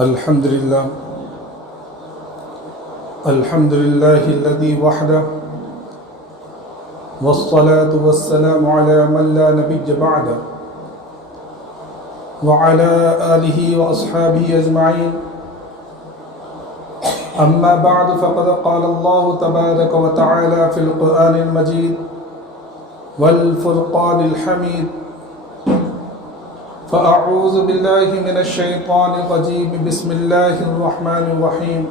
الحمد لله الذي وحده والصلاة والسلام على من لا نبي بعده وعلى آله وأصحابه أجمعين. أما بعد فقد قال الله تبارك وتعالى في القرآن المجيد والفرقان الحميد: فأعوذ بالله من الشيطان الرجيم بسم الله الرحمن الرحيم.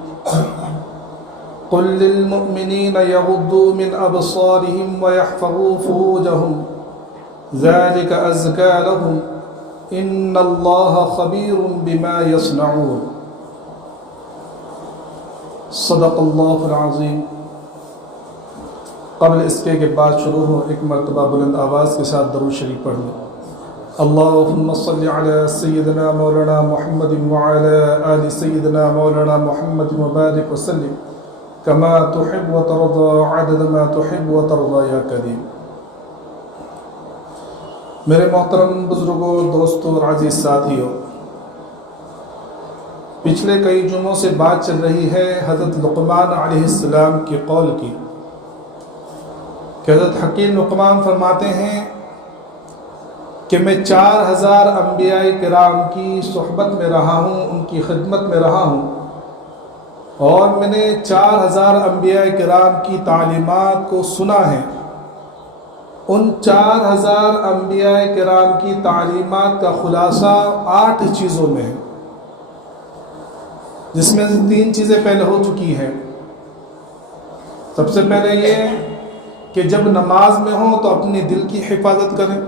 قل للمؤمنين يغضوا من أبصارهم ويحفظوا فروجهم ذلك أزكى لهم إن الله خبير بما يصنعون. صدق اللہ العظیم. قبل اس کے بعد شروع ہو ایک مرتبہ بلند آواز کے ساتھ درود شریف پڑھ لیں. اللہم صل علی سیدنا مولانا محمد وعلی آل سیدنا مولانا محمد وبارک وسلم کما تحب وترضى عدد ما تحب وترضى یا کریم. میرے محترم بزرگوں، دوستوں اور عزیز ساتھیوں، پچھلے کئی جمعوں سے بات چل رہی ہے حضرت لقمان علیہ السلام کے قول کی کہ حضرت حکیم لقمان فرماتے ہیں کہ میں 4000 انبیاء کرام کی صحبت میں رہا ہوں، ان کی خدمت میں رہا ہوں، اور میں نے 4000 انبیاء کرام کی تعلیمات کو سنا ہے. ان 4000 انبیاء کرام کی تعلیمات کا خلاصہ 8 چیزوں میں ہے، جس میں سے 3 چیزیں پہلے ہو چکی ہیں. سب سے پہلے یہ کہ جب نماز میں ہوں تو اپنے دل کی حفاظت کریں.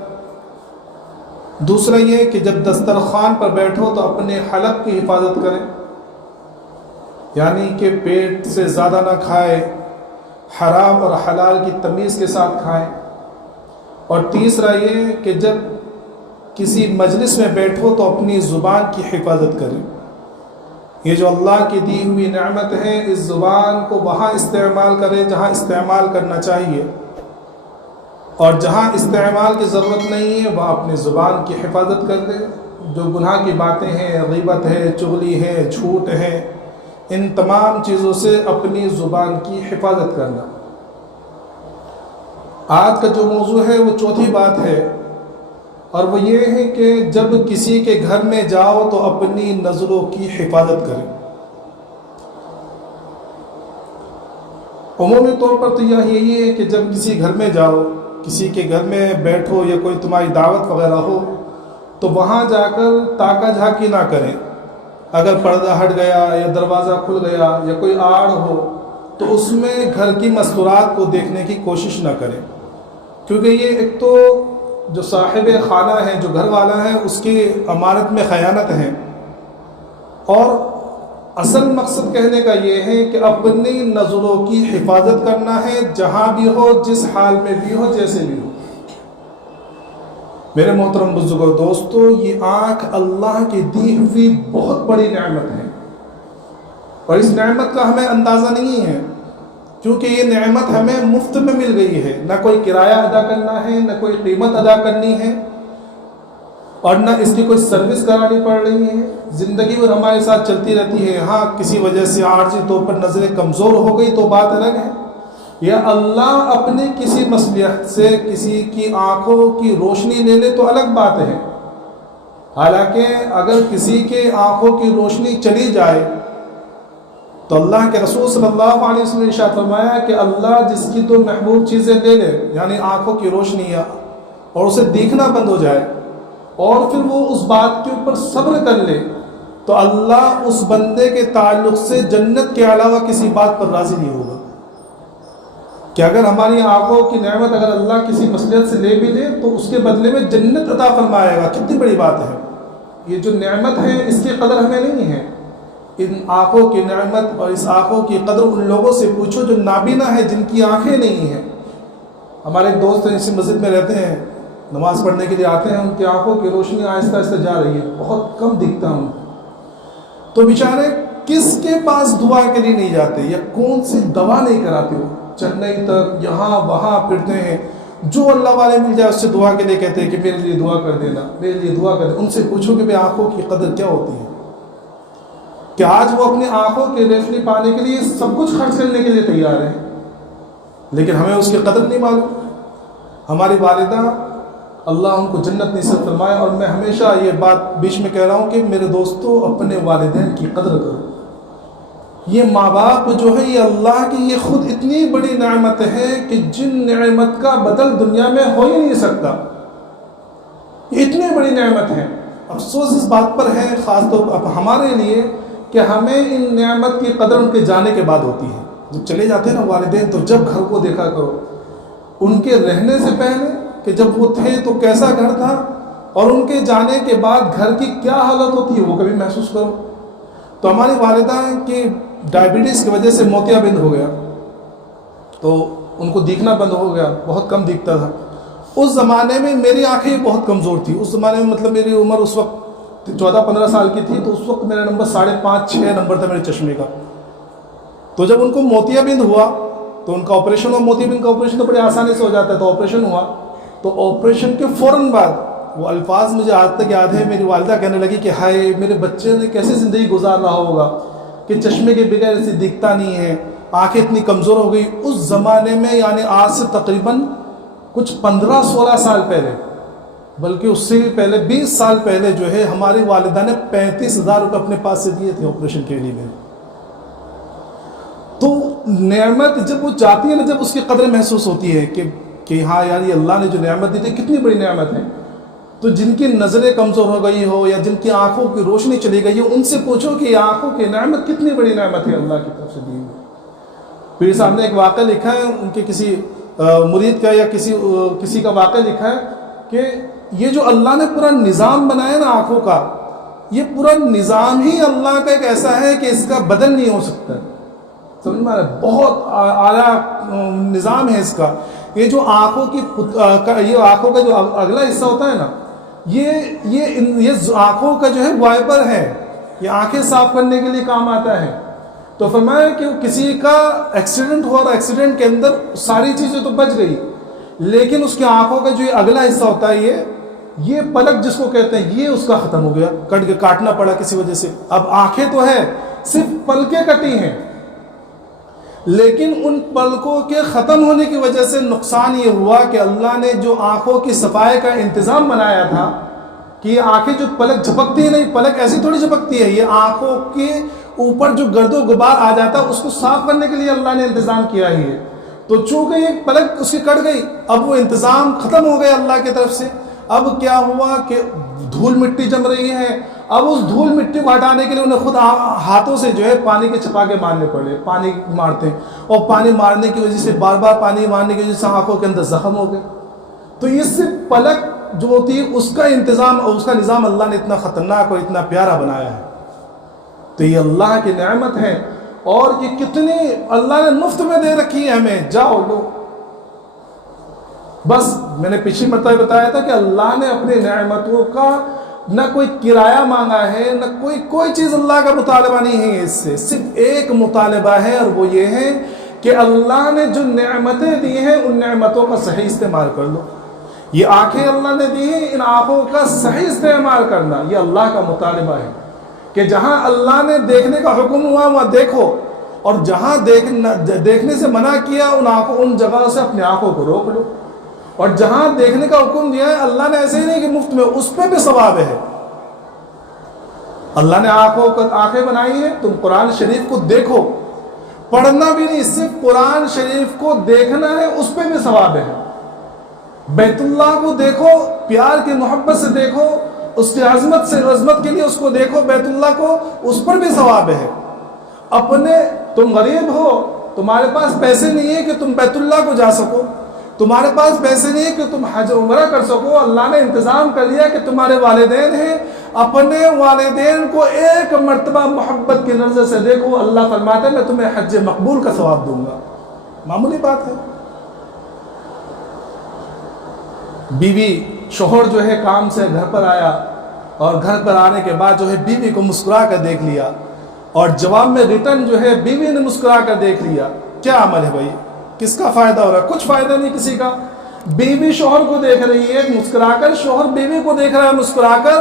دوسرا یہ کہ جب دسترخوان پر بیٹھو تو اپنے حلق کی حفاظت کریں، یعنی کہ پیٹ سے زیادہ نہ کھائے، حرام اور حلال کی تمیز کے ساتھ کھائیں. اور تیسرا یہ کہ جب کسی مجلس میں بیٹھو تو اپنی زبان کی حفاظت کریں. یہ جو اللہ کی دی ہوئی نعمت ہے، اس زبان کو وہاں استعمال کریں جہاں استعمال کرنا چاہیے، اور جہاں استعمال کی ضرورت نہیں ہے وہاں اپنی زبان کی حفاظت کر دیں. جو گناہ کی باتیں ہیں، غیبت ہے، چغلی ہے، جھوٹ ہے، ان تمام چیزوں سے اپنی زبان کی حفاظت کرنا. آج کا جو موضوع ہے وہ چوتھی بات ہے، اور وہ یہ ہے کہ جب کسی کے گھر میں جاؤ تو اپنی نظروں کی حفاظت کریں. عمومی طور پر تو یہی ہے کہ جب کسی گھر میں جاؤ، کسی کے گھر میں بیٹھو یا کوئی تمہاری دعوت وغیرہ ہو تو وہاں جا کر تاکہ جھانکی نہ کریں. اگر پردہ ہٹ گیا یا دروازہ کھل گیا یا کوئی آڑ ہو تو اس میں گھر کی مستورات کو دیکھنے کی کوشش نہ کریں، کیونکہ یہ ایک تو جو صاحب خانہ ہے، جو گھر والا ہے، اس کی امانت میں خیانت ہے. اور اصل مقصد کہنے کا یہ ہے کہ اپنی نظروں کی حفاظت کرنا ہے، جہاں بھی ہو، جس حال میں بھی ہو، جیسے بھی ہو. میرے محترم بزرگوں، دوستو، یہ آنکھ اللہ کی دی ہوئی بہت بڑی نعمت ہے، اور اس نعمت کا ہمیں اندازہ نہیں ہے، کیونکہ یہ نعمت ہمیں مفت میں مل گئی ہے. نہ کوئی کرایہ ادا کرنا ہے، نہ کوئی قیمت ادا کرنی ہے، اور نہ اس کی کوئی سروس کرانی پڑ رہی ہے. زندگی بھر ہمارے ساتھ چلتی رہتی ہے. ہاں، کسی وجہ سے عارضی طور پر نظریں کمزور ہو گئی تو بات الگ ہے، یا اللہ اپنے کسی مصلحت سے کسی کی آنکھوں کی روشنی لے لے تو الگ بات ہے. حالانکہ اگر کسی کے آنکھوں کی روشنی چلی جائے تو اللہ کے رسول صلی اللہ علیہ وسلم نے ارشاد فرمایا کہ اللہ جس کی 2 محبوب چیزیں لے لے، یعنی آنکھوں کی روشنی، اور اسے دیکھنا بند ہو جائے، اور پھر وہ اس بات کے اوپر صبر کر لے، تو اللہ اس بندے کے تعلق سے جنت کے علاوہ کسی بات پر راضی نہیں ہوگا. کہ اگر ہماری آنکھوں کی نعمت اگر اللہ کسی مصلحت سے لے بھی لے تو اس کے بدلے میں جنت عطا فرمائے گا. کتنی بڑی بات ہے. یہ جو نعمت ہے اس کی قدر ہمیں نہیں ہے. ان آنکھوں کی نعمت اور اس آنکھوں کی قدر ان لوگوں سے پوچھو جو نابینا ہے، جن کی آنکھیں نہیں ہیں. ہمارے ایک دوست ہیں، اسی مسجد میں رہتے ہیں، نماز پڑھنے کے لیے آتے ہیں، ان کی آنکھوں کی روشنی آہستہ آہستہ جا رہی ہے، بہت کم دکھتا ہوں. تو بیچارے کس کے پاس دعا کے لیے نہیں جاتے، یا کون سی دوا نہیں کراتے ہو، چنئی تک یہاں وہاں پھرتے ہیں. جو اللہ والے مل جائے اس سے دعا کے لیے کہتے ہیں کہ میرے لیے دعا کر دینا، میرے لیے دعا کر دینا. ان سے پوچھو کہ بھئی آنکھوں کی قدر کیا ہوتی ہے. کہ آج وہ اپنی آنکھوں کی روشنی پانے کے لیے سب کچھ خرچ کرنے کے لیے تیار ہیں، لیکن ہمیں اس کی قدر نہیں معلوم۔ ہماری والدہ اللہ ان کو جنت نصیب فرمائے، اور میں ہمیشہ یہ بات بیچ میں کہہ رہا ہوں کہ میرے دوستوں اپنے والدین کی قدر کرو۔ یہ ماں باپ جو ہے یہ اللہ کی یہ خود اتنی بڑی نعمت ہے کہ جن نعمت کا بدل دنیا میں ہو ہی نہیں سکتا، یہ اتنی بڑی نعمت ہے۔ افسوس اس بات پر ہے خاص طور پر ہمارے لیے کہ ہمیں ان نعمت کی قدر ان کے جانے کے بعد ہوتی ہے۔ جب چلے جاتے ہیں نا والدین، تو جب گھر کو دیکھا کرو، ان کے رہنے سے پہلے کہ جب وہ تھے تو کیسا گھر تھا، اور ان کے جانے کے بعد گھر کی کیا حالت ہوتی ہے وہ کبھی محسوس کرو۔ تو ہماری والدہ کی ڈائبٹیز کی وجہ سے موتیا بند ہو گیا، تو ان کو دیکھنا بند ہو گیا، بہت کم دیکھتا تھا۔ اس زمانے میں میری آنکھیں بہت کمزور تھی، اس زمانے میں مطلب میری عمر اس وقت 14-15 سال کی تھی، تو اس وقت میرا نمبر 5.5-6 نمبر تھا میرے چشمے کا۔ تو جب ان کو موتیا بند ہوا تو ان کا آپریشن ہوا۔ موتیا بند کا آپریشن تو بڑی آسانی سے ہو جاتا ہے، تو آپریشن ہوا، تو آپریشن کے فوراً بعد وہ الفاظ مجھے آج تک یاد ہے، میری والدہ کہنے لگی کہ ہائے میرے بچے نے کیسے زندگی گزار رہا ہوگا کہ چشمے کے بغیر اسے دکھتا نہیں ہے، آنکھیں اتنی کمزور ہو گئی۔ اس زمانے میں یعنی آج سے تقریباً کچھ 15-16 سال پہلے، بلکہ اس سے بھی پہلے 20 سال پہلے جو ہے ہماری والدہ نے 35,000 روپے اپنے پاس سے دیے تھے آپریشن کے لیے۔ تو نعمت جب وہ جاتی ہے نا، جب اس کی قدر محسوس ہوتی ہے کہ ہاں یار یہ اللہ نے جو نعمت دی تھی کتنی بڑی نعمت ہے۔ تو جن کی نظریں کمزور ہو گئی ہو یا جن کی آنکھوں کی روشنی چلی گئی ہو، ان سے پوچھو کہ یہ آنکھوں کی نعمت کتنی بڑی نعمت ہے اللہ کی طرف سے دی ہوئی۔ پھر صاحب نے ایک واقعہ لکھا ہے، ان کے کسی مرید کا یا کسی کا واقعہ لکھا ہے کہ یہ جو اللہ نے پورا نظام بنایا نا آنکھوں کا، یہ پورا نظام ہی اللہ کا ایک ایسا ہے کہ اس کا بدل نہیں ہو سکتا۔ سمجھ میں آ رہا ہے؟ بہت اعلیٰ نظام ہے اس کا۔ یہ جو آنکھوں کا جو اگلا حصہ ہوتا ہے نا، یہ آنکھوں کا جو ہے وائپر ہے، یہ آنکھیں صاف کرنے کے لیے کام آتا ہے۔ تو فرمایا کہ کسی کا ایکسیڈنٹ ہوا اور ایکسیڈنٹ کے اندر ساری چیزیں تو بچ گئی، لیکن اس کی آنکھوں کا جو اگلا حصہ ہوتا ہے یہ پلک جس کو کہتے ہیں، یہ اس کا ختم ہو گیا، کاٹنا پڑا کسی وجہ سے۔ اب آنکھیں تو ہے، صرف پلکیں کٹی ہیں، لیکن ان پلکوں کے ختم ہونے کی وجہ سے نقصان یہ ہوا کہ اللہ نے جو آنکھوں کی صفائی کا انتظام بنایا تھا کہ یہ آنکھیں جو پلک جھپکتی ہے، نہیں پلک ایسی تھوڑی جھپکتی ہے، یہ آنکھوں کے اوپر جو گرد و غبار آ جاتا ہے اس کو صاف کرنے کے لیے اللہ نے انتظام کیا ہی ہے۔ تو چونکہ یہ پلک اس کی کٹ گئی، اب وہ انتظام ختم ہو گیا اللہ کی طرف سے۔ اب کیا ہوا کہ دھول مٹی جم رہی ہے، اب اس دھول مٹی کو ہٹانے کے لیے انہیں خود ہاتھوں سے جو ہے پانی کے چھپاکے مارنے پڑے، پانی مارتے ہیں، اور پانی مارنے کی وجہ سے بار بار پانی مارنے کی وجہ سے آنکھوں کے اندر زخم ہو گئے۔ تو اس سے پلک جو ہوتی ہے اس کا انتظام اور اس کا نظام اللہ نے اتنا خطرناک اور اتنا پیارا بنایا ہے۔ تو یہ اللہ کی نعمت ہے، اور یہ کتنی اللہ نے مفت میں دے رکھی ہے ہمیں، جاؤ لو۔ بس میں نے پچھلی مرتبہ بتایا تھا کہ اللہ نے اپنی نعمتوں کا نہ کوئی کرایہ مانگا ہے، نہ کوئی چیز اللہ کا مطالبہ نہیں ہے اس سے، صرف ایک مطالبہ ہے، اور وہ یہ ہے کہ اللہ نے جو نعمتیں دی ہیں ان نعمتوں کا صحیح استعمال کر لو۔ یہ آنکھیں اللہ نے دی ہیں، ان آنکھوں کا صحیح استعمال کرنا یہ اللہ کا مطالبہ ہے کہ جہاں اللہ نے دیکھنے کا حکم ہوا وہاں دیکھو، اور جہاں دیکھنے سے منع کیا ان جگہوں سے اپنے آنکھوں کو روک لو، اور جہاں دیکھنے کا حکم دیا ہے اللہ نے ایسے ہی نہیں کہ مفت میں، اس پہ بھی ثواب ہے۔ اللہ نے آنکھیں بنائی ہیں، تم قرآن شریف کو دیکھو، پڑھنا بھی نہیں، صرف قرآن شریف کو دیکھنا ہے، اس پہ بھی ثواب ہے۔ بیت اللہ کو دیکھو، پیار کی محبت سے دیکھو، اس کی عظمت کے لیے اس کو دیکھو، بیت اللہ کو، اس پر بھی ثواب ہے۔ تم غریب ہو، تمہارے پاس پیسے نہیں ہے کہ تم بیت اللہ کو جا سکو، تمہارے پاس پیسے نہیں ہے کہ تم حج عمرہ کر سکو، اللہ نے انتظام کر لیا کہ تمہارے والدین ہیں، اپنے والدین کو ایک مرتبہ محبت کی نظر سے دیکھو، اللہ فرماتا ہے میں تمہیں حج مقبول کا ثواب دوں گا۔ معمولی بات ہے۔ بیوی شوہر جو ہے کام سے گھر پر آیا، اور گھر پر آنے کے بعد جو ہے بیوی کو مسکرا کر دیکھ لیا، اور جواب میں ریٹرن جو ہے بیوی نے مسکرا کر دیکھ لیا، کیا عمل ہے بھائی؟ کس کا فائدہ ہو رہا ہے؟ کچھ فائدہ نہیں کسی کا۔ بیوی شوہر کو دیکھ رہی ہے مسکرا کر، شوہر بیوی کو دیکھ رہا ہے مسکرا کر۔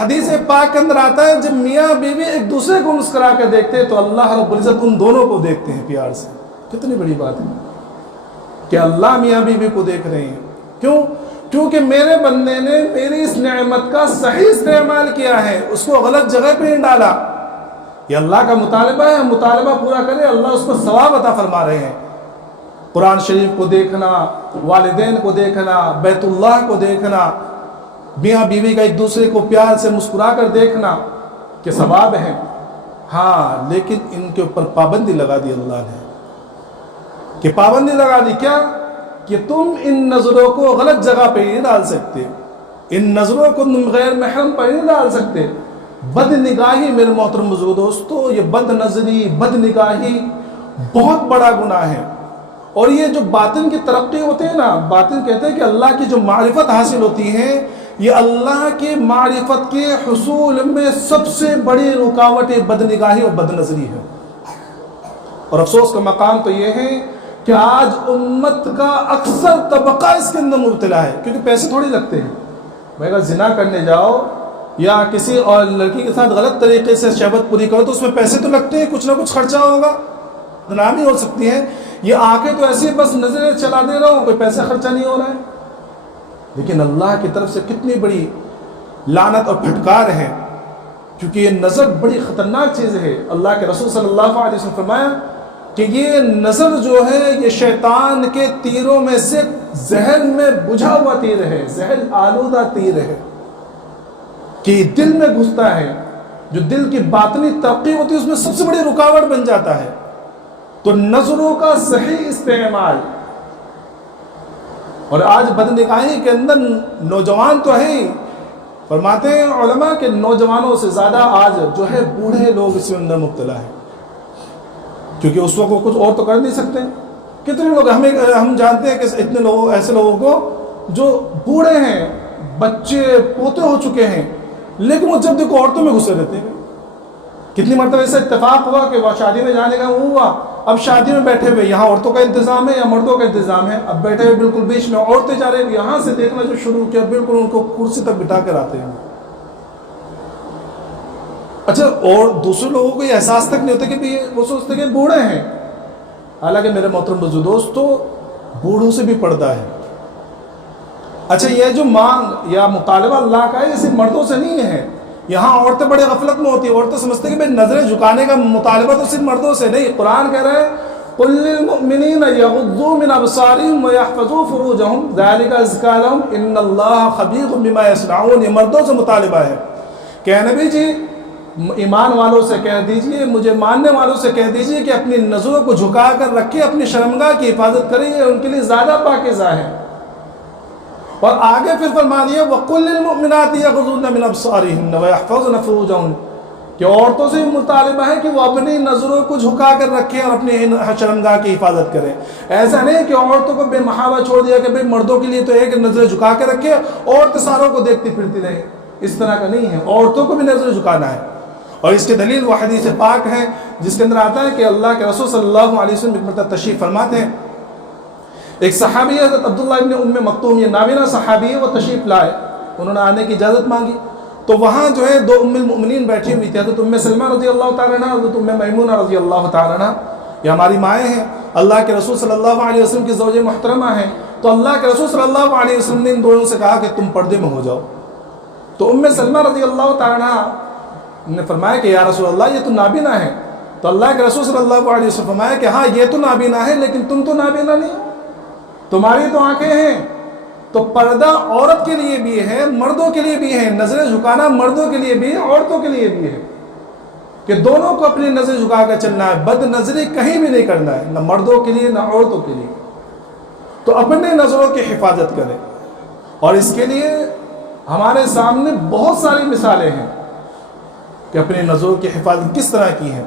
حدیث پاک کے اندر آتا ہے جب میاں بیوی ایک دوسرے کو مسکرا کر دیکھتے ہیں تو اللہ رب العزت ان دونوں کو دیکھتے ہیں پیار سے۔ کتنی بڑی بات ہے کہ اللہ میاں بیوی کو دیکھ رہے ہیں۔ کیوں؟ کیونکہ میرے بندے نے میری اس نعمت کا صحیح استعمال کیا ہے، اس کو غلط جگہ پہ نہیں ڈالا۔ یہ اللہ کا مطالبہ ہے، مطالبہ پورا کرے، اللہ اس کو ثواب عطا فرما رہے ہیں۔ قرآن شریف کو دیکھنا، والدین کو دیکھنا، بیت اللہ کو دیکھنا، میاں بیوی کا ایک دوسرے کو پیار سے مسکرا کر دیکھنا کہ ثواب ہے۔ ہاں لیکن ان کے اوپر پابندی لگا دی اللہ نے، کہ پابندی لگا دی کیا؟ کہ تم ان نظروں کو غلط جگہ پہ نہیں ڈال سکتے، ان نظروں کو تم غیر محرم پر نہیں ڈال سکتے۔ بد نگاہی میرے محترم بزرگ دوستو، یہ بد نظری، بد نگاہی بہت بڑا گناہ ہے۔ اور یہ جو باطن کی ترقی ہوتے ہیں نا، باطن کہتے ہیں کہ اللہ کی جو معرفت حاصل ہوتی ہے، یہ اللہ کی معرفت کے حصول میں سب سے بڑی رکاوٹ بد نگاہی اور بد نظری ہے۔ اور افسوس کا مقام تو یہ ہے کہ آج امت کا اکثر طبقہ اس کے اندر مبتلا ہے، کیونکہ پیسے تھوڑی لگتے ہیں۔ بھائی اگر زنا کرنے جاؤ یا کسی اور لڑکی کے ساتھ غلط طریقے سے شہوت پوری کرو تو اس میں پیسے تو لگتے ہیں، کچھ نہ کچھ خرچہ ہوگا، غلامی ہو سکتی ہے۔ یہ آنکھیں تو ایسے بس نظریں چلا دے رہا ہوں، کوئی پیسہ خرچہ نہیں ہو رہا ہے۔ لیکن اللہ کی طرف سے کتنی بڑی لعنت اور پھٹکار ہے، کیونکہ یہ نظر بڑی خطرناک چیز ہے۔ اللہ کے رسول صلی اللہ علیہ وسلم فرمایا کہ یہ نظر جو ہے یہ شیطان کے تیروں میں سے ذہن میں بجھا ہوا تیر ہے، ذہن آلودہ تیر ہے، کہ دل میں گھستا ہے، جو دل کی باطنی ترقی ہوتی ہے اس میں سب سے بڑی رکاوٹ بن جاتا ہے۔ تو نظروں کا صحیح استعمال، اور آج بدنگاہی کے اندر نوجوان تو ہے ہی، فرماتے ہیں علماء کہ نوجوانوں سے زیادہ آج جو ہے بوڑھے لوگ اس کے اندر مبتلا ہیں، کیونکہ اس وقت وہ کچھ اور تو کر نہیں سکتے۔ کتنے لوگ ہم جانتے ہیں کہ اتنے لوگ ایسے لوگوں کو جو بوڑھے ہیں، بچے پوتے ہو چکے ہیں، لیکن وہ جب دیکھو عورتوں میں گھسے رہتے ہیں۔ کتنی مرتبہ ایسا اتفاق ہوا کہ وہ شادی میں جانے کا وہ ہوا، اب شادی میں بیٹھے ہوئے یہاں عورتوں کا انتظام ہے یا مردوں کا انتظام ہے، اب بیٹھے ہوئے بالکل بیچ میں عورتیں جا رہے ہیں، یہاں سے دیکھنا جو شروع کیا بالکل ان کو کرسی تک بٹھا کر آتے ہیں۔ اچھا، اور دوسرے لوگوں کو یہ احساس تک نہیں ہوتا کہ وہ سوچتے کہ بوڑھے ہیں، حالانکہ میرے محترم بزرگ دوستو بوڑھوں سے بھی پردہ ہے۔ اچھا، یہ جو مانگ یا مطالبہ اللہ کا ہے یہ صرف مردوں سے نہیں ہے، یہاں عورتیں بڑے غفلت میں ہوتی ہیں، عورتیں سمجھتے ہیں کہ بھئی نظریں جھکانے کا مطالبہ تو صرف مردوں سے نہیں، قرآن کہہ رہا ہے قُلْ لِلْمُؤْمِنِينَ يَغُضُّوا مِنْ أَبْصَارِهِمْ وَيَحْفَظُوا فُرُوجَهُمْ ذَلِكَ أَزْكَىٰ لَهُمْ إِنَّ اللَّهَ خَبِيرٌ بِمَا يَصْنَعُونَ۔ یہ مردوں سے مطالبہ ہے کہ اے نبی جی ایمان والوں سے کہہ دیجئے، مجھے ماننے والوں سے کہہ دیجئے کہ اپنی نظروں کو جھکا کر رکھے، اپنی شرمگاہ کی حفاظت کریں، یہ ان کے لیے زیادہ پاکیزہ ہے۔ اور آگے پھر فرما دیا وَقُلْ لِلْمُؤْمِنَاتِ يَغْضُضْنَ مِنْ أَبْصَارِهِنَّ وَيَحْفَظْنَ فُرُوجَهُنَّ، کہ عورتوں سے مطالبہ ہے کہ وہ اپنی نظروں کو جھکا کر رکھیں اور اپنی شرمگاہ کی حفاظت کریں۔ ایسا نہیں کہ عورتوں کو بے محابہ چھوڑ دیا کہ بھئی مردوں کے لیے تو ایک نظریں جھکا کے رکھے، عورتیں ساروں کو دیکھتی پھرتی رہیں، اس طرح کا نہیں ہے، عورتوں کو بھی نظریں جھکانا ہے۔ اور اس کی دلیل وہ حدیث پاک ہے جس کے اندر آتا ہے کہ اللہ کے رسول صلی اللہ علیہ وسلم ایک مرتبہ تشریف فرماتے ہیں، ایک صحابی ہے حضرت عبداللہ ابن ام مکتوم، یہ نابینا صحابی ہے، وہ تشریف لائے، انہوں نے آنے کی اجازت مانگی، تو وہاں جو ہے دو ام المؤمنین بیٹھی ہوئی تھی، حضرت ام سلمہ رضی اللہ تعالیٰ عنہ، حضرت ام میمونہ رضی اللہ تعالیٰ عنہ، یہ ہماری مائیں ہیں، اللہ کے رسول صلی اللہ علیہ وسلم کی زوج محترمہ ہیں۔ تو اللہ کے رسول صلی اللہ علیہ وسلم نے ان دونوں سے کہا کہ تم پردے میں ہو جاؤ۔ تو ام سلمہ رضی اللہ تعالیٰ عنہ نے فرمایا کہ یا رسول اللہ یہ تو نابینا ہے۔ تو اللہ کے رسول صلی اللہ علیہ وسلم فرمایا کہ ہاں یہ تو نابینا ہے لیکن تم تو نابینا نہیں ہو، تمہاری تو آنکھیں ہیں۔ تو پردہ عورت کے لیے بھی ہے، مردوں کے لیے بھی ہے، نظریں جھکانا مردوں کے لیے بھی ہے، عورتوں کے لیے بھی ہے، کہ دونوں کو اپنی نظر جھکا کر چلنا ہے، بد نظری کہیں بھی نہیں کرنا ہے، نہ مردوں کے لیے نہ عورتوں کے لیے۔ تو اپنے نظروں کی حفاظت کریں، اور اس کے لیے ہمارے سامنے بہت ساری مثالیں ہیں کہ اپنی نظروں کی حفاظت کس طرح کی ہے۔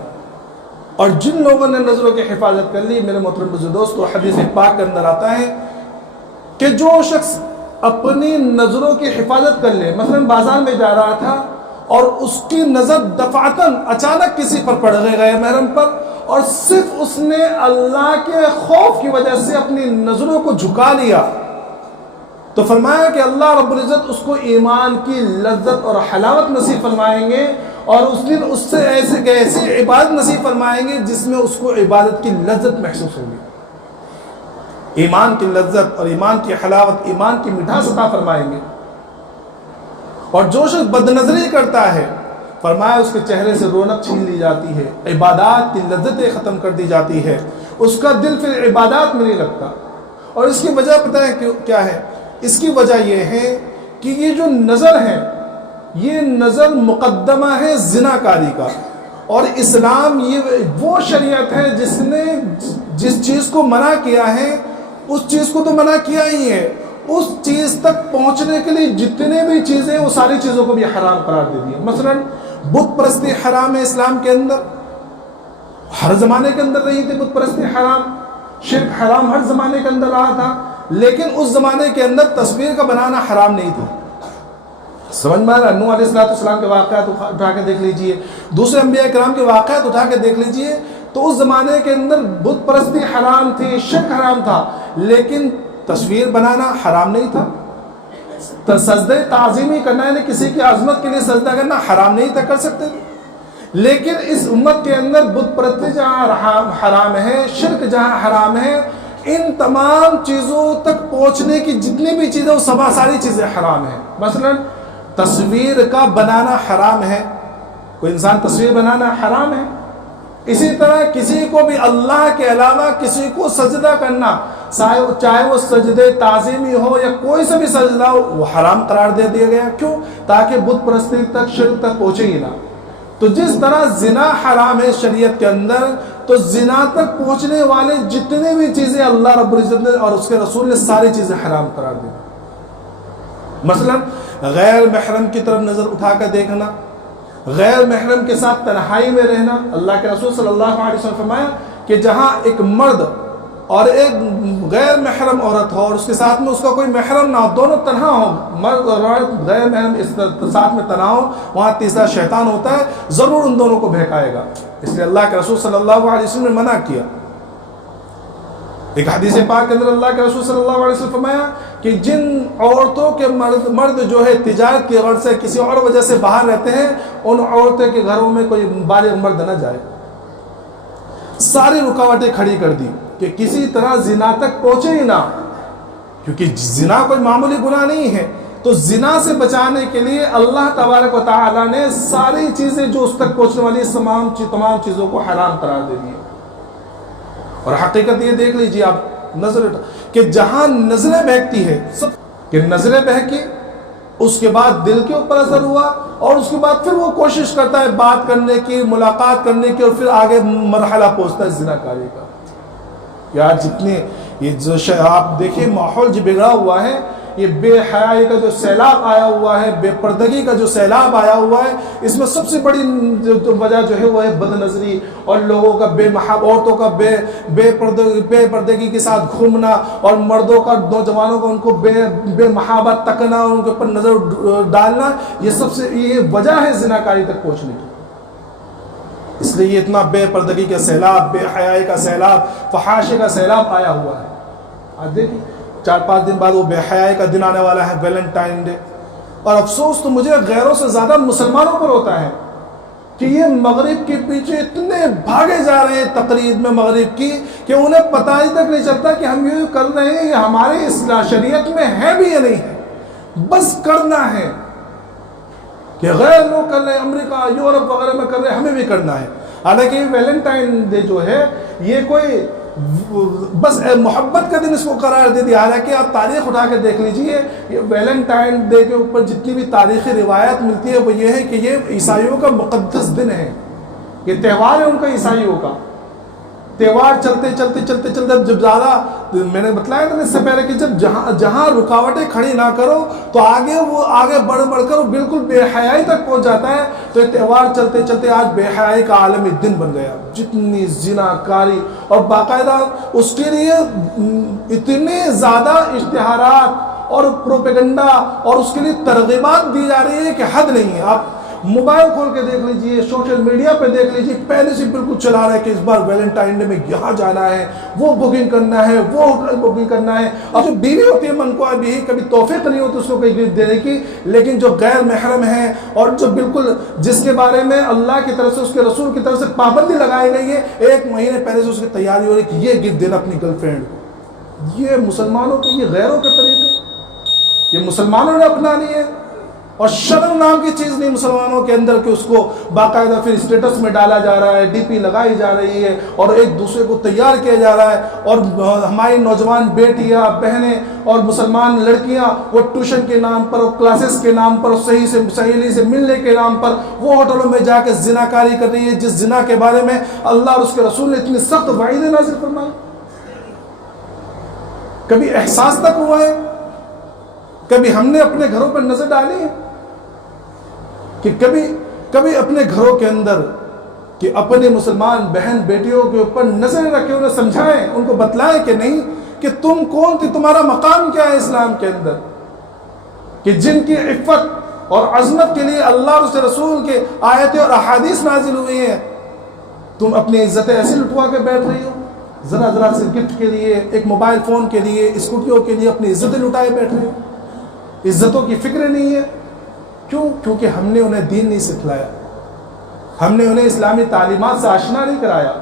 اور جن لوگوں نے نظروں کی حفاظت کر لی، میرے محترم بزرگ دوستو، حدیث پاک کے اندر آتا ہے کہ جو شخص اپنی نظروں کی حفاظت کر لے، مثلا بازار میں جا رہا تھا اور اس کی نظر دفعتاً اچانک کسی پر پڑ گئی غیر محرم پر، اور صرف اس نے اللہ کے خوف کی وجہ سے اپنی نظروں کو جھکا لیا، تو فرمایا کہ اللہ رب العزت اس کو ایمان کی لذت اور حلاوت نصیب فرمائیں گے، اور اس دن اس سے ایسی عبادت نصیب فرمائیں گے جس میں اس کو عبادت کی لذت محسوس ہوگی، ایمان کی لذت اور ایمان کی حلاوت، ایمان کی مٹھاس عطا فرمائیں گے۔ اور جو شخص بد نظری کرتا ہے، فرمایا اس کے چہرے سے رونق چھین لی جاتی ہے، عبادات کی لذتیں ختم کر دی جاتی ہے، اس کا دل پھر عبادات میں نہیں لگتا۔ اور اس کی وجہ پتہ ہے کیا ہے؟ اس کی وجہ یہ ہے کہ یہ جو نظر ہے، یہ نظر مقدمہ ہے زنا کاری کا، اور اسلام یہ وہ شریعت ہے جس نے جس چیز کو منع کیا ہے اس چیز کو تو منع کیا ہی ہے، اس چیز تک پہنچنے کے لیے جتنے بھی چیزیں وہ ساری چیزوں کو بھی حرام قرار دے دی ہے۔ مثلا بت پرستی حرام ہے اسلام کے اندر، ہر زمانے کے اندر رہی تھی بت پرستی حرام، شرک حرام ہر زمانے کے اندر رہا تھا، لیکن اس زمانے کے اندر تصویر کا بنانا حرام نہیں تھا۔ سمجھ میں آ رہا ہے؟ نوح علیہ السلام کے واقعات اٹھا کے دیکھ لیجئے، دوسرے انبیاء کرام کے واقعات اٹھا کے دیکھ لیجئے، تو اس زمانے کے اندر بت پرستی حرام تھی، شرک حرام تھا، لیکن تصویر بنانا حرام نہیں تھا۔ سجدہ تعظیمی کرنا یعنی کسی کی عظمت کے لیے سجدہ کرنا حرام نہیں تھا، کر سکتے تھے۔ لیکن اس امت کے اندر بت پرستی جہاں حرام ہے، شرک جہاں حرام ہے، ان تمام چیزوں تک پہنچنے کی جتنی بھی چیزیں وہ ساری چیزیں حرام ہیں۔ مثلا تصویر کا بنانا حرام ہے، کوئی انسان تصویر بنانا حرام ہے۔ اسی طرح کسی کو بھی اللہ کے علاوہ کسی کو سجدہ کرنا، چاہے وہ سجدے تعظیمی ہو یا کوئی سا بھی سجدہ ہو، وہ حرام قرار دے دیا گیا۔ کیوں؟ تاکہ بت پرستی تک، شرک تک پہنچے ہی نہ۔ تو جس طرح زنا حرام ہے شریعت کے اندر، تو زنا تک پہنچنے والے جتنے بھی چیزیں اللہ رب العزت نے اور اس کے رسول نے ساری چیزیں حرام قرار دی۔ مثلا غیر محرم کی طرف نظر اٹھا کر دیکھنا، غیر محرم کے ساتھ تنہائی میں رہنا، اللہ کے رسول صلی اللہ علیہ وسلم فرمایا کہ جہاں ایک مرد اور ایک غیر محرم عورت ہو اور اس کے ساتھ میں اس کا کوئی محرم نہ ہو، دونوں تنہا ہو، مرد اور عورت غیر محرم اس ساتھ میں تنہا ہو، وہاں تیسرا شیطان ہوتا ہے، ضرور ان دونوں کو بہکائے گا۔ اس لیے اللہ کے رسول صلی اللہ علیہ وسلم نے منع کیا۔ ایک حدیث پاک کے اندر اللہ کے رسول صلی اللہ علیہ وسلم فرمایا کہ جن عورتوں کے مرد جو ہے تجارت کی غرض سے کسی اور وجہ سے باہر رہتے ہیں، ان عورتوں کے گھروں میں کوئی بالغ مرد نہ جائے۔ ساری رکاوٹیں کھڑی کر دی کہ کسی طرح زنا تک پہنچے ہی نہ، کیونکہ زنا کوئی معمولی گناہ نہیں ہے۔ تو زنا سے بچانے کے لیے اللہ تبارک و تعالیٰ نے ساری چیزیں جو اس تک پہنچنے والی تمام چیزوں کو حرام قرار دے دی۔ اور حقیقت یہ دیکھ لیجیے آپ، نظر کہ جہاں نظریں بہکتی ہے، کہ نظریں بہکی، اس کے بعد دل کے اوپر اثر ہوا، اور اس کے بعد پھر وہ کوشش کرتا ہے بات کرنے کی، ملاقات کرنے کی، اور پھر آگے مرحلہ پہنچتا ہے زنا کاری کا۔ یار جتنے یہ جو آپ دیکھیں ماحول جو بگڑا ہوا ہے، یہ بے حیائی کا جو سیلاب آیا ہوا ہے، بے پردگی کا جو سیلاب آیا ہوا ہے، اس میں سب سے بڑی وجہ جو ہے وہ ہے بد نظری، اور لوگوں کا عورتوں کا بے پردگی کے ساتھ گھومنا، اور مردوں کا، نوجوانوں کا ان کو بے محابت تکنا، اور ان کے اوپر نظر ڈالنا، یہ وجہ ہے زناکاری تک پہنچنے کی۔ اس لیے یہ اتنا بے پردگی کا سیلاب، بے حیائی کا سیلاب، فحاشی کا سیلاب آیا ہوا ہے۔ آج دیکھیں 4-5 دن بعد وہ بے حیائی کا دن آنے والا ہے، ویلنٹائن ڈے، اور افسوس تو مجھے غیروں سے زیادہ مسلمانوں پر ہوتا ہے کہ یہ مغرب کے پیچھے اتنے بھاگے جا رہے ہیں تقلید میں مغرب کی، کہ انہیں پتہ ہی تک نہیں چلتا کہ ہم یہ کر رہے ہیں یہ ہمارے شریعت میں ہے بھی یا نہیں ہے، بس کرنا ہے کہ غیر لوگ کر رہے ہیں، امریکہ، یورپ وغیرہ میں کر رہے ہیں، ہمیں بھی کرنا ہے۔ حالانکہ یہ ویلنٹائن ڈے جو ہے یہ کوئی بس محبت کا دن اس کو قرار دے دیا، حالانکہ آپ تاریخ اٹھا کے دیکھ لیجئے، یہ ویلنٹائن ڈے کے اوپر جتنی بھی تاریخی روایت ملتی ہے وہ یہ ہے کہ یہ عیسائیوں کا مقدس دن ہے، یہ تہوار ہے ان کا، عیسائیوں کا تہوار۔ چلتے جب زیادہ، میں نے بتلایا تھا اس سے پہلے کہ جب جہاں رکاوٹیں کھڑی نہ کرو تو آگے بڑھ کر وہ بالکل بے حیائی تک پہنچ جاتا ہے۔ تو یہ تہوار چلتے آج بے حیائی کا عالمی دن بن گیا، جتنی زنا کاری، اور باقاعدہ اس کے لیے اتنے زیادہ اشتہارات اور پروپیگنڈا اور اس کے لیے ترغیبات دی جا رہی ہے کہ حد نہیں ہے۔ آپ موبائل کھول کے دیکھ لیجئے، سوشل میڈیا پہ دیکھ لیجئے، پہلے سے بالکل چلا رہا ہے کہ اس بار ویلنٹائن ڈے میں یہاں جانا ہے، وہ بکنگ کرنا ہے، وہ ہوٹل بکنگ کرنا ہے. اور جو بیوی ہوتی ہے من کو ابھی کبھی توفیق نہیں ہوتی اس کو کوئی گفٹ دینے کی، لیکن جو غیر محرم ہے اور جو بالکل جس کے بارے میں اللہ کی طرف سے اس کے رسول کی طرف سے پابندی لگائی گئی ہے، 1 مہینے پہلے سے اس کی تیاری ہو رہی کہ یہ گفٹ دینا اپنی گرل فرینڈ کو. یہ مسلمانوں کے، یہ غیروں کے طریقے یہ مسلمانوں نے اپنا لی ہے. اور شرم نام کی چیز نہیں مسلمانوں کے اندر کہ اس کو باقاعدہ پھر اسٹیٹس میں ڈالا جا رہا ہے، ڈی پی لگائی جا رہی ہے اور ایک دوسرے کو تیار کیا جا رہا ہے. اور ہماری نوجوان بیٹیاں، بہنیں اور مسلمان لڑکیاں وہ ٹیوشن کے نام پر اور کلاسز کے نام پر، صحیح سے سہیلی سے ملنے کے نام پر وہ ہوٹلوں میں جا کے زنا کاری کر رہی ہے، جس زنا کے بارے میں اللہ اور اس کے رسول نے اتنی سخت وعیدیں نازل فرمائی. کبھی احساس تک ہوا ہے؟ کبھی ہم نے اپنے گھروں پر نظر ڈالی ہے کہ کبھی اپنے گھروں کے اندر کہ اپنے مسلمان بہن بیٹیوں کے اوپر نظر رکھے، انہیں سمجھائیں، ان کو بتلائیں کہ نہیں، کہ تم کون تھی، تمہارا مقام کیا ہے اسلام کے اندر، کہ جن کی عفت اور عظمت کے لیے اللہ اور اس کے رسول کے آیتیں اور احادیث نازل ہوئی ہیں، تم اپنی عزتیں ایسے لٹوا کے بیٹھ رہی ہو. ذرا سے گفٹ کے لیے، ایک موبائل فون کے لیے، اسکوٹیوں کے لیے اپنی عزتیں لٹائے بیٹھ رہے ہو. عزتوں کی فکر نہیں ہے. کیوں؟ کیونکہ ہم نے انہیں دین نہیں سکھلایا، ہم نے انہیں اسلامی تعلیمات سے آشنا نہیں کرایا.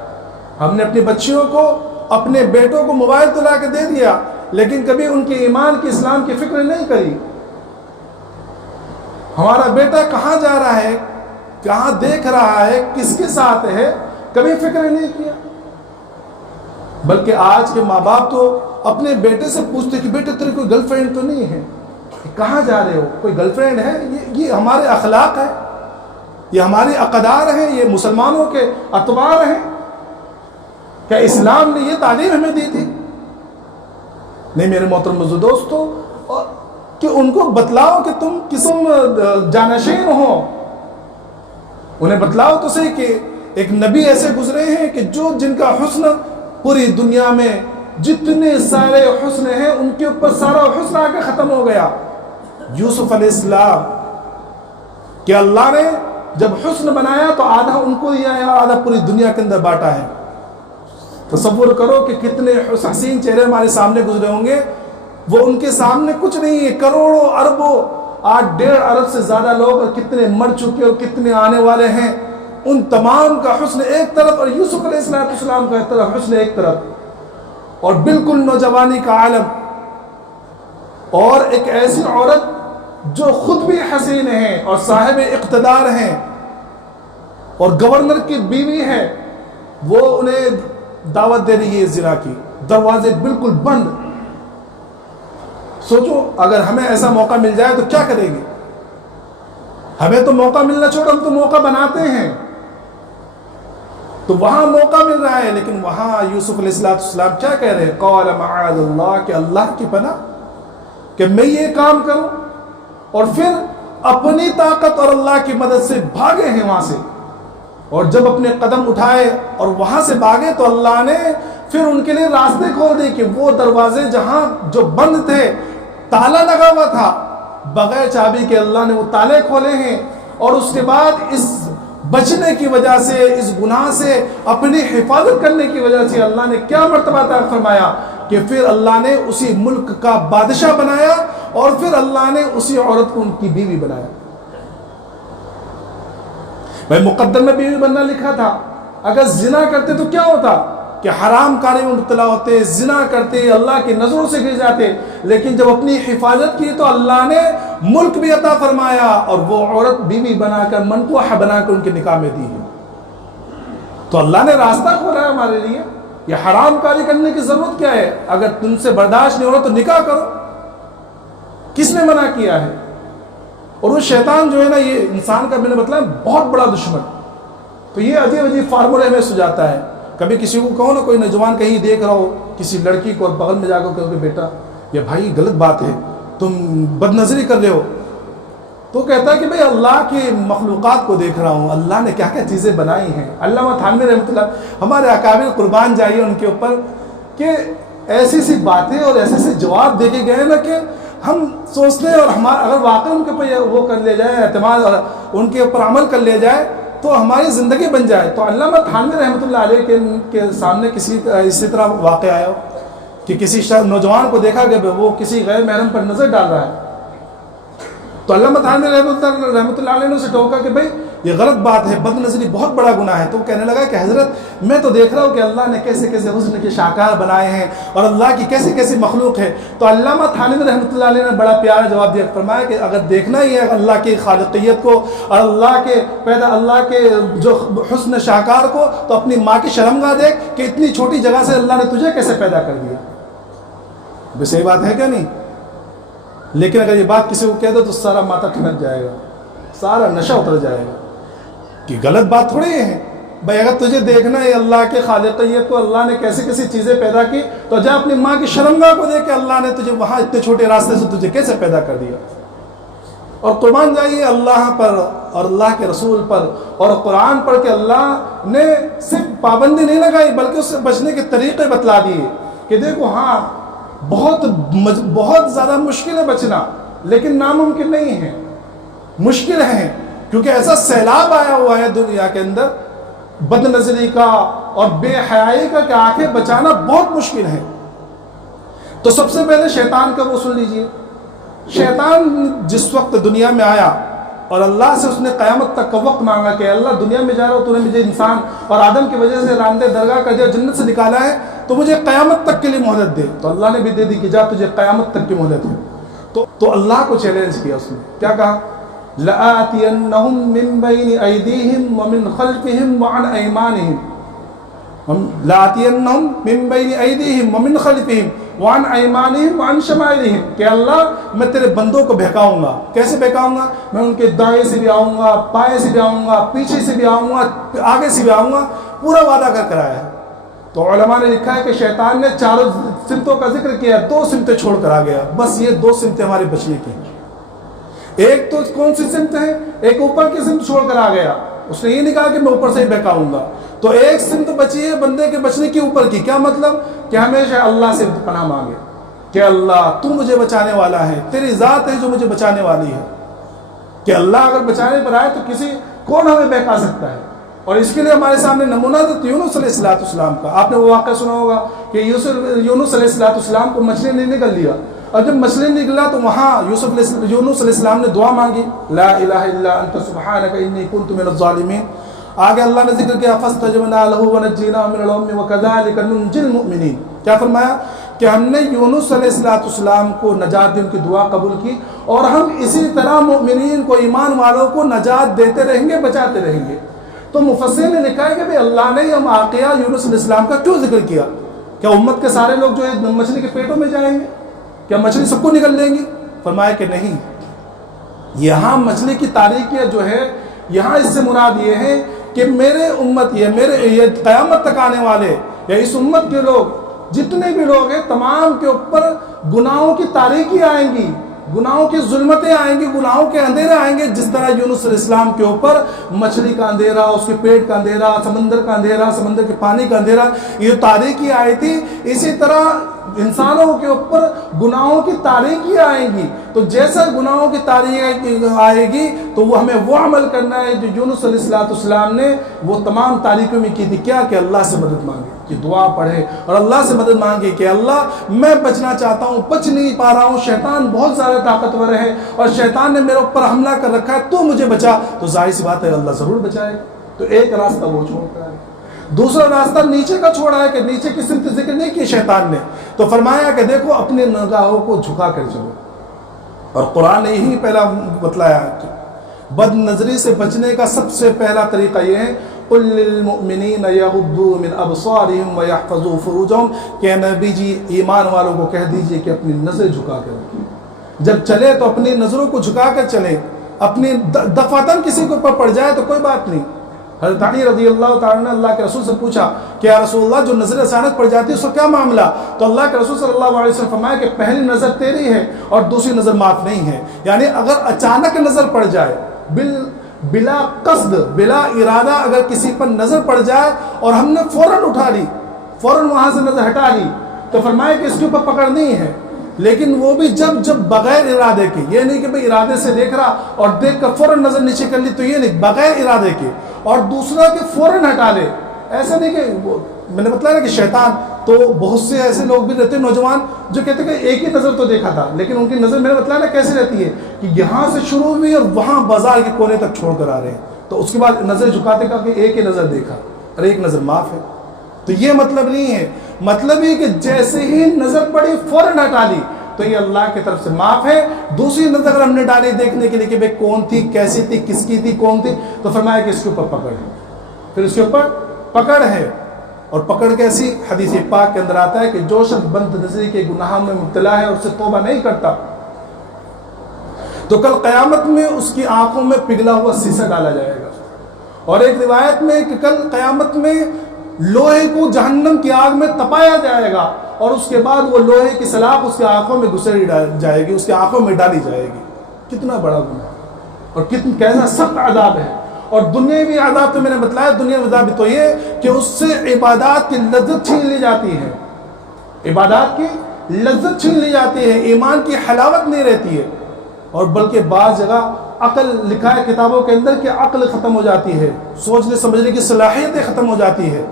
ہم نے اپنی بچیوں کو، اپنے بیٹوں کو موبائل تو لا کے دے دیا، لیکن کبھی ان کے ایمان کی، اسلام کی فکر نہیں کری. ہمارا بیٹا کہاں جا رہا ہے، کہاں دیکھ رہا ہے، کس کے ساتھ ہے، کبھی فکر نہیں کیا. بلکہ آج کے ماں باپ تو اپنے بیٹے سے پوچھتے کہ بیٹے تیری کوئی گرل فرینڈ تو نہیں ہے، کہاں جا رہے ہو، کوئی گرل فرینڈ ہے؟ یہ ہمارے اخلاق ہے، یہ ہماری اقدار ہیں، یہ مسلمانوں کے اطوار ہیں. کیا اسلام نے یہ تعلیم ہمیں دی تھی؟ نہیں میرے محترم بزرگ دوستو، کہ ان کو بتلاؤ کہ تم قسم جانشین ہو. انہیں بتلاؤ تو صحیح کہ ایک نبی ایسے گزرے ہیں کہ جن کا حسن پوری دنیا میں جتنے سارے حسن ہیں ان کے اوپر سارا حسن آ کے ختم ہو گیا. یوسف علیہ السلام کہ اللہ نے جب حسن بنایا تو آدھا ان کو دیا ہے، آدھا پوری دنیا کے اندر بانٹا ہے. تصور کرو کہ کتنے حسین چہرے ہمارے سامنے گزرے ہوں گے، وہ ان کے سامنے کچھ نہیں ہے. کروڑوں اربوں، 8.5 ارب سے زیادہ لوگ، اور کتنے مر چکے اور کتنے آنے والے ہیں، ان تمام کا حسن ایک طرف اور یوسف علیہ السلام کا حسن ایک طرف، اور بالکل نوجوانی کا عالم. اور ایک ایسی عورت جو خود بھی حسین ہیں اور صاحب اقتدار ہیں اور گورنر کی بیوی ہے، وہ انہیں دعوت دے رہی ہے زنا کی، دروازے بالکل بند. سوچو اگر ہمیں ایسا موقع مل جائے تو کیا کریں گے؟ ہمیں تو موقع ملنا چھوڑ، ہم تو موقع بناتے ہیں. تو وہاں موقع مل رہا ہے، لیکن وہاں یوسف علیہ السلام کیا کہہ رہے ہیں؟ قال معاذ اللہ، کہ اللہ کی پناہ کہ میں یہ کام کروں. اور پھر اپنی طاقت اور اللہ کی مدد سے بھاگے ہیں وہاں سے. اور جب اپنے قدم اٹھائے اور وہاں سے بھاگے تو اللہ نے پھر ان کے لیے راستے کھول دیے کہ وہ دروازے جہاں جو بند تھے، تالا لگا ہوا تھا، بغیر چابی کے اللہ نے وہ تالے کھولے ہیں. اور اس کے بعد اس بچنے کی وجہ سے، اس گناہ سے اپنی حفاظت کرنے کی وجہ سے اللہ نے کیا مرتبہ عطا فرمایا کہ پھر اللہ نے اسی ملک کا بادشاہ بنایا، اور پھر اللہ نے اسی عورت کو ان کی بیوی بنایا. بھائی مقدر میں بیوی بننا لکھا تھا. اگر زنا کرتے تو کیا ہوتا کہ حرام کاری میں مبتلا ہوتے، زنا کرتے، اللہ کی نظروں سے گر جاتے. لیکن جب اپنی حفاظت کی تو اللہ نے ملک بھی عطا فرمایا، اور وہ عورت بیوی بنا کر، منکوحہ بنا کر ان کے نکاح میں دی ہے. تو اللہ نے راستہ کھولا ہے ہمارے لیے. یہ حرام کاری کرنے کی ضرورت کیا ہے؟ اگر تم سے برداشت نہیں ہو رہا تو نکاح کرو. کس نے منع کیا ہے؟ اور وہ شیطان جو ہے نا، یہ انسان کا میں نے بتلایا بہت بڑا دشمن. تو یہ عجیب عجیب فارمولے ہمیں سجاتا ہے. کبھی کسی کو کہو نا، کوئی نوجوان کہیں دیکھ رہا ہو کسی لڑکی کو، اور بغل میں جا کر کہو کہ بیٹا یہ بھائی غلط بات ہے، تم بد نظری کر رہے ہو. تو کہتا ہے کہ بھئی اللہ کی مخلوقات کو دیکھ رہا ہوں، اللہ نے کیا کیا چیزیں بنائی ہیں. علامہ تھانوی رحمۃ اللہ، ہمارے اکابر قربان جائیے ان کے اوپر، کہ ایسی سی باتیں اور ایسے سے جواب دے کے گئے نا کہ ہم سوچتے ہیں، اور ہمارا اگر واقعی ان کے اوپر وہ کر لیا جائے اعتماد ان کے اوپر عمل کر لیا جائے تو ہماری زندگی بن جائے. تو علامہ تھانوی رحمۃ اللہ علیہ کے سامنے اسی طرح واقع آیا ہو کہ کسی نوجوان کو دیکھا کہ وہ کسی غیر محرم پر نظر ڈال رہا ہے. تو علامہ تھانوی رحمۃ اللہ علیہ نے اسے ٹوکا کہ بھائی یہ غلط بات ہے، بد نظری بہت بڑا گناہ ہے. تو وہ کہنے لگا کہ حضرت میں تو دیکھ رہا ہوں کہ اللہ نے کیسے کیسے حسن کے شاہکار بنائے ہیں اور اللہ کی کیسی کیسی مخلوق ہے. تو علامہ تھانوی رحمۃ اللہ علیہ نے بڑا پیارا جواب دیا، فرمایا کہ اگر دیکھنا ہی ہے اللہ کی خالقیت کو اور اللہ کے جو حسن شاہکار کو، تو اپنی ماں کی شرمگاہ دیکھ کہ اتنی چھوٹی جگہ سے اللہ نے تجھے کیسے پیدا کر دیا. بھی صحیح بات ہے کیا نہیں؟ لیکن اگر یہ بات کسی کو کہہ دو تو سارا ماتھا ٹھنک جائے گا، سارا نشہ اتر جائے گا کہ غلط بات تھوڑی ہے. بھائی اگر تجھے دیکھنا ہے اللہ کے خالقیت کو، اللہ نے کیسی کیسی چیزیں پیدا کی، تو جا اپنی ماں کی شرمگاہ کو دیکھ کہ اللہ نے تجھے وہاں اتنے چھوٹے راستے سے تجھے کیسے پیدا کر دیا. اور قربان جائیے اللہ پر اور اللہ کے رسول پر اور قرآن پر کہ اللہ نے صرف پابندی نہیں لگائی بلکہ اس سے بچنے کے طریقے بتلا دیے کہ دیکھو ہاں بہت زیادہ مشکل ہے بچنا، لیکن ناممکن نہیں ہے، مشکل ہے کیونکہ ایسا سیلاب آیا ہوا ہے دنیا کے اندر بد نظری کا اور بے حیائی کا کہ آنکھیں بچانا بہت مشکل ہے. تو سب سے پہلے شیطان کا وہ سن لیجئے. شیطان جس وقت دنیا میں آیا اور اللہ سے اس نے قیامت تک کا وقت مانگا کہ اللہ دنیا میں جا رہا ہوں، تو نے مجھے انسان اور آدم کی وجہ سے راندہ درگاہ کر دیا، جنت سے نکالا ہے، تو مجھے قیامت تک کے لیے مہلت دے. تو اللہ نے بھی دے دی کہ جا تجھے قیامت تک کی مہلت ہے. تو اللہ کو چیلنج کیا اس نے، کیا کہا؟ لَآتِيَنَّهُمْ مِنْ بَيْنِ أَيْدِيهِمْ وَمِنْ خَلْفِهِمْ وَعَنْ أَيْمَانِهِمْ لَآتِيَنَّهُمْ مِنْ بَيْنِ أَيْدِيهِمْ وَمِنْ خَلْفِهِمْ وَعَنْ أَيْمَانِهِمْ وَعَنْ شَمَائِلِهِمْ کہ اللہ میں تیرے بندوں کو بہکاؤں گا. کیسے بہکاؤں گا؟ میں ان کے دائیں سے بھی آؤں گا، بائیں سے بھی آؤں گا، پیچھے سے بھی آؤں گا، آگے سے بھی آؤں گا. پورا وعدہ کر آیا ہے. تو علماء نے لکھا ہے کہ شیطان نے چاروں سمتوں کا ذکر کیا، دو سمتیں چھوڑ کر آ گیا. بس یہ دو سمتیں ہمارے بچنے کی ہیں. ایک تو کون سی سمت ہے؟ ایک اوپر کی سمت چھوڑ کر آ گیا، اس نے یہ نہیں کہا کہ میں اوپر سے ہی بہکاؤں گا. تو ایک سمت بچی ہے بندے کے بچنے کی اوپر کی. کیا مطلب؟ کہ ہمیشہ اللہ سے پناہ مانگے کہ اللہ تو مجھے بچانے والا ہے، تیری ذات ہے جو مجھے بچانے والی ہے. کہ اللہ اگر بچانے پر آئے تو کون ہمیں بہکا سکتا ہے؟ اور اس کے لیے ہمارے سامنے نمونہ تو یونس علیہ السلام کا. آپ نے وہ واقعہ سنا ہوگا کہ یونس علیہ السلام کو مچھلی نے نگل لیا، اور جب مچھلی نکلا تو وہاں یونس علیہ السلام نے دعا مانگی، لا الہ الا انت سبحانک انی کنت من الظالمین. آگے اللہ نے ذکر کیا فاستجبنا له ونجیناه من الغم وكذلك ننجی المؤمنین. کیا فرمایا؟ کہ ہم نے یونس علیہ السلام کو نجات دی، ان کی دعا قبول کی، اور ہم اسی طرح مؤمنین کو، ایمان والوں کو نجات دیتے رہیں گے، بچاتے رہیں گے. تو مفسرین نے لکھا ہے کہ بھئی اللہ نے یہ واقعہ یونس علیہ السلام کا کیوں ذکر کیا؟ کیا امت کے سارے لوگ جو ہے مچھلی کے پیٹوں میں جائیں گے؟ کیا مچھلی سب کو نگل لیں گی؟ فرمایا کہ نہیں. یہاں مچھلی کی تاریخیت جو ہے، یہاں اس سے مراد یہ ہے کہ میرے امت یہ قیامت تک آنے والے یا اس امت کے لوگ جتنے بھی لوگ ہیں، تمام کے اوپر گناہوں کی تاریکی آئیں گی، گناہوں کی ظلمتیں آئیں گی، گناہوں کے اندھیرے آئیں گے. جس طرح یونس علیہ السلام کے اوپر مچھلی کا اندھیرا، اس کے پیٹ کا اندھیرا، سمندر کا اندھیرا، سمندر کے پانی کا اندھیرا، یہ تاریکی آئی تھی، اسی طرح انسانوں کے اوپر گناہوں کی تاریکی آئیں گی. تو جیسا گناہوں کی تاریکی آئے گی تو وہ ہمیں وہ عمل کرنا ہے جو یونس علیہ السلام نے وہ تمام تاریکیوں میں کی تھی. کیا کہ اللہ سے مدد مانگے، کہ دعا پڑھے اور اللہ سے مدد مانگے کہ اللہ میں بچنا چاہتا ہوں، بچ نہیں پا رہا ہوں، شیطان بہت زیادہ طاقتور ہے اور شیطان نے میرے اوپر حملہ کر رکھا ہے، تو مجھے بچا. تو ظاہر سی بات ہے اللہ ضرور بچائے. تو ایک راستہ وہ چھوڑتا ہے. دوسرا راستہ نیچے کا چھوڑا ہے کہ نیچے کی سمت ذکر نہیں کی شیطان نے. تو فرمایا کہ دیکھو اپنے نگاہوں کو جھکا کر چلو. اور قرآن نے یہی پہلا بتلایا کہ بد نظری سے بچنے کا سب سے پہلا طریقہ یہ ہے قُلْ لِلْمُؤْمِنِينَ يَغُضُّوا مِنْ أَبْصَارِهِمْ وَيَحْفَظُوا فُرُوجَهُمْ کہ نبی جی ایمان والوں کو کہہ دیجئے کہ اپنی نظر جھکا کر رکھیں. جب چلے تو اپنی نظروں کو جھکا کر چلیں. اپنی دفعتاً کسی کے اوپر پڑ جائے تو کوئی بات نہیں. حضرت علی رضی اللہ تعالیٰ نے اللہ کے رسول سے پوچھا کہ یا رسول اللہ جو نظر اچانک پڑ جاتی ہے اس کا کیا معاملہ؟ تو اللہ کے رسول صلی اللہ علیہ وسلم فرمایا کہ پہلی نظر تیری ہے اور دوسری نظر معاف نہیں ہے. یعنی اگر اچانک نظر پڑ جائے بلا قصد، بلا ارادہ اگر کسی پر نظر پڑ جائے اور ہم نے فوراً اٹھا لی، فوراً وہاں سے نظر ہٹا لی، تو فرمایا کہ اس کے اوپر پکڑ نہیں ہے. لیکن وہ بھی جب بغیر ارادے کے، یہ نہیں کہ بھئی ارادے سے دیکھ رہا اور دیکھ کر فوراً نظر نیچے کر لی، تو یہ نہیں، بغیر ارادے کے، اور دوسرا کہ فوراً ہٹا لے. ایسا نہیں کہ میں نے بتایا نا کہ شیطان، تو بہت سے ایسے لوگ بھی رہتے ہیں نوجوان جو کہتے ہیں کہ ایک ہی نظر تو دیکھا تھا، لیکن ان کی نظر میں نے بتایا نا کیسے رہتی ہے کہ یہاں سے شروع ہوئی اور وہاں بازار کے کونے تک چھوڑ کر آ رہے ہیں، تو اس کے بعد نظر جھکاتے کہا کہ ایک ہی نظر دیکھا اور ایک نظر معاف ہے. تو یہ مطلب نہیں ہے، مطلب یہ کہ جیسے ہی نظر پڑی فوراً ہٹا لی تو یہ اللہ کی طرف سے معاف ہے. دوسری نظر اگر ہم نے ڈالی دیکھنے کے لیے کہ بھئی کون تھی، کیسی تھی، کس کی تھی، کون تھی، تو فرمایا کہ اس کے اوپر پکڑ ہے، پھر اس کے اوپر پکڑ ہے. اور پکڑ کیسی؟ حدیث پاک کے اندر آتا ہے کہ جو شخص بد نظری کے گناہ میں مبتلا ہے اور اس سے توبہ نہیں کرتا تو کل قیامت میں اس کی آنکھوں میں پگھلا ہوا سیسا ڈالا جائے گا. اور ایک روایت میں کہ کل قیامت میں لوہے کو جہنم کی آگ میں تپایا جائے گا اور اس کے بعد وہ لوہے کی سلاخ اس کے آنکھوں میں گھسیڑی جائے گی، اس کے آنکھوں میں ڈالی جائے گی. کتنا بڑا گناہ اور کیسا سخت عذاب ہے. اور دنیاوی عذاب تو میں نے بتلایا، دنیاوی عذاب تو یہ کہ اس سے عبادات کی لذت چھین لی جاتی ہے، عبادات کی لذت چھین لی جاتی ہے، ایمان کی حلاوت نہیں رہتی ہے، اور بلکہ بعض جگہ عقل، لکھا ہے کتابوں کے اندر کہ عقل ختم ہو جاتی ہے، سوچنے سمجھنے کی صلاحیتیں ختم ہو جاتی ہے.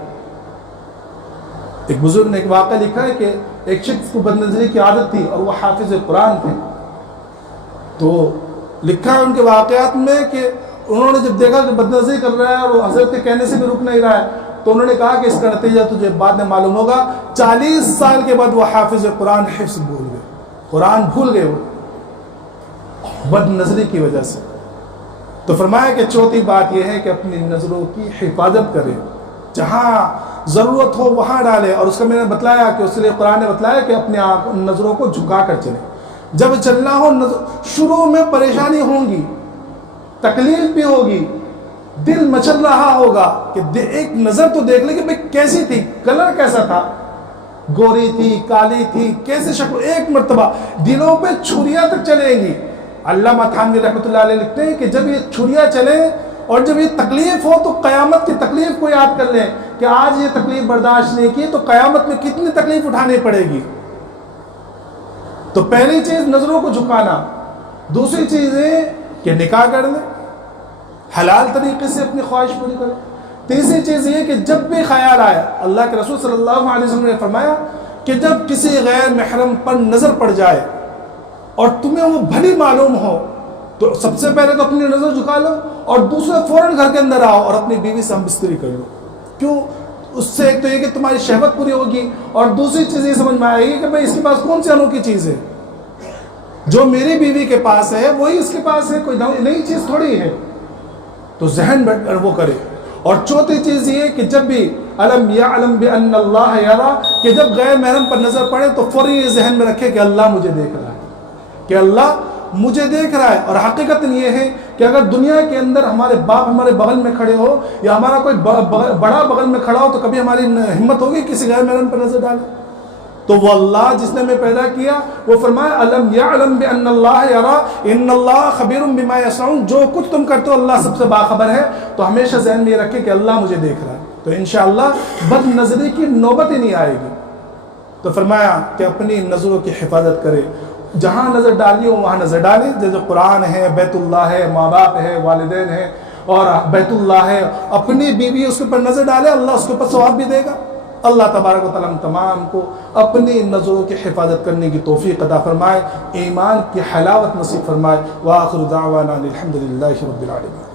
ایک بزرگ نے ایک واقعہ لکھا ہے کہ ایک شخص کو بد نظری کی عادت تھی اور وہ حافظ قرآن تھے. تو لکھا ہے ان کے واقعات میں کہ انہوں نے جب دیکھا کہ بد نظری کر رہا ہے اور وہ حضرت کے کہنے سے بھی رک نہیں رہا ہے تو انہوں نے کہا کہ اس کا نتیجہ تجھے بعد میں معلوم ہوگا. 40 سال کے بعد وہ حافظ قرآن حفظ بھول گئے، قرآن بھول گئے وہ بد نظری کی وجہ سے. تو فرمایا کہ چوتھی بات یہ ہے کہ اپنی نظروں کی حفاظت کرے، جہاں ضرورت ہو وہاں ڈالے. اور اس کا میں نے بتلایا کہ اس لیے قرآن نے بتلایا کہ اپنے نظروں کو جھکا کر چلے. جب چلنا ہو شروع میں پریشانی ہوں گی، تکلیف بھی ہوگی، دل مچل رہا ہوگا کہ ایک نظر تو دیکھ لے کہ بھئی کیسی تھی، کلر کیسا تھا، گوری تھی، کالی تھی، کیسے شکل. ایک مرتبہ دلوں پہ چھریاں تک چلیں گی. علامہ تھانوی رحمۃ اللہ علیہ لکھتے ہیں کہ جب یہ چھریاں چلیں اور جب یہ تکلیف ہو تو قیامت کی تکلیف کو یاد کر لیں کہ آج یہ تکلیف برداشت نہیں کی تو قیامت میں کتنی تکلیف اٹھانی پڑے گی. تو پہلی چیز نظروں کو جھکانا. دوسری چیز ہے کہ نکاح کر لیں، حلال طریقے سے اپنی خواہش پوری کریں. تیسری چیز یہ کہ جب بھی خیال آئے، اللہ کے رسول صلی اللہ علیہ وسلم نے فرمایا کہ جب کسی غیر محرم پر نظر پڑ جائے اور تمہیں وہ بھلی معلوم ہو تو سب سے پہلے تو اپنی نظر جھکا لو اور دوسرا فوراً گھر کے اندر آؤ اور اپنی بیوی سے ہم بستری کر لو. کیوں؟ اس سے ایک تو یہ کہ تمہاری شہوت پوری ہوگی اور دوسری چیز یہ سمجھ میں آئے گی کہ بھئی اس کے پاس کون سی انوکھی چیز ہے، جو میری بیوی کے پاس ہے وہی اس کے پاس ہے، کوئی نئی چیز تھوڑی ہے. تو ذہن وہ کرے. اور چوتھی چیز یہ کہ جب بھی علم یعلم بان اللہ یرا، کہ جب غیر محرم پر نظر پڑے تو فوری یہ ذہن میں رکھے کہ اللہ مجھے دیکھ رہا ہے، کہ اللہ مجھے دیکھ رہا ہے. اور حقیقت یہ ہے کہ اگر دنیا کے اندر ہمارے باپ ہمارے بغل میں کھڑے ہو یا ہمارا کوئی بڑا بغل میں کھڑا ہو تو کبھی ہماری ہمت ہوگی کسی غیر محرم پر نظر ڈالے؟ تو وہ اللہ جس نے ہمیں پیدا کیا وہ فرمایا الم یعلم بان اللہ یرا ان اللہ خبیر بما یصنعون، جو کچھ تم کرتے ہو اللہ سب سے باخبر ہے. تو ہمیشہ ذہن میں یہ رکھے کہ اللہ مجھے دیکھ رہا ہے، تو انشاءاللہ بد نظری کی نوبت ہی نہیں آئے گی. تو فرمایا کہ اپنی نظروں کی حفاظت کرے، جہاں نظر ڈالی ہو وہاں نظر ڈالے. جیسے قرآن ہے، بیت اللہ ہے، ماں باپ ہے، والدین ہے اور بیت اللہ ہے، اپنی بیوی اس کے اوپر نظر ڈالے، اللہ اس کے اوپر ثواب بھی دے گا. اللہ تبارک و تعالیٰ تمام کو اپنی نظروں کی حفاظت کرنے کی توفیق عطا فرمائے، ایمان کی حلاوت نصیب فرمائے. وآخر دعوانا الحمد للہ رب العالمین.